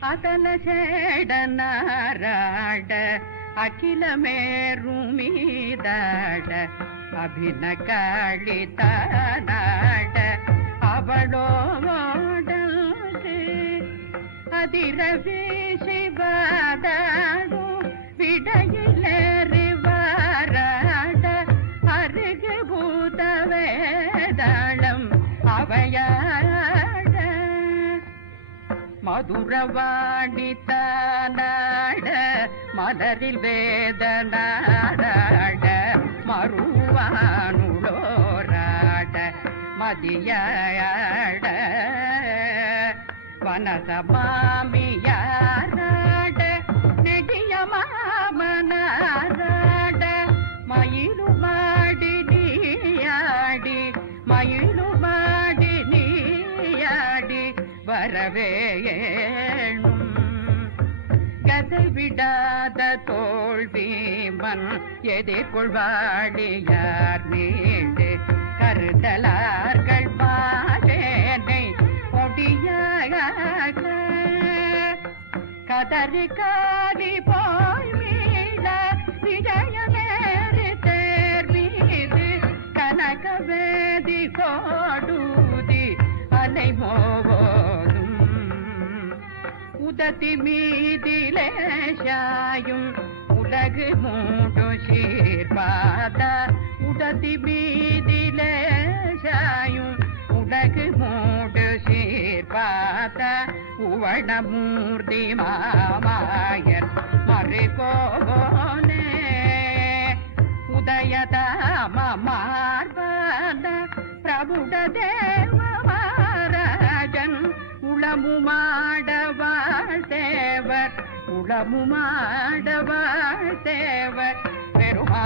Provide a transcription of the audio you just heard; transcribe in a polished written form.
அதன சேடனாராட அகில மேருமீதாட அபின காளிதானாட அவளோட அதிரவி சிவாதாடும் விடையிலேறிவாராட அருகு பூதவேதாளம் அவையாட மதுரவாணி தானாட மலரில் வேதனாட மறுவானுளோராட மதியாட வனசமாமியாராட நெடிய மாமனாராட மயிலு மாடி நீயாடி மயிலு மாடி நீயாடி வரவேணும் கதை விடாத தோல்விமன் எதிர்கொள்வாடியார் மீது கருதலார்கள் மாறேனை ஒடியாக கதறி காரி போய் மீள விஜயமேறி தேர் மீது கனகவேதி கோடூதி அலை மோவோதும் உதத்தி மீதிலே சாயும் உலகு மூடு சீர்பாத உதத்தி மீதிலே சாயும் உலகு மூடு சீர்பாத உவணமூர்த்தி மாமாயர் மறுகோனே உதயதாம மார்பத பிரபுட தேவ மகாராஜன் உளமுமாடவாள் தேவர் உளமுமாடவாள் தேவர் பெருமா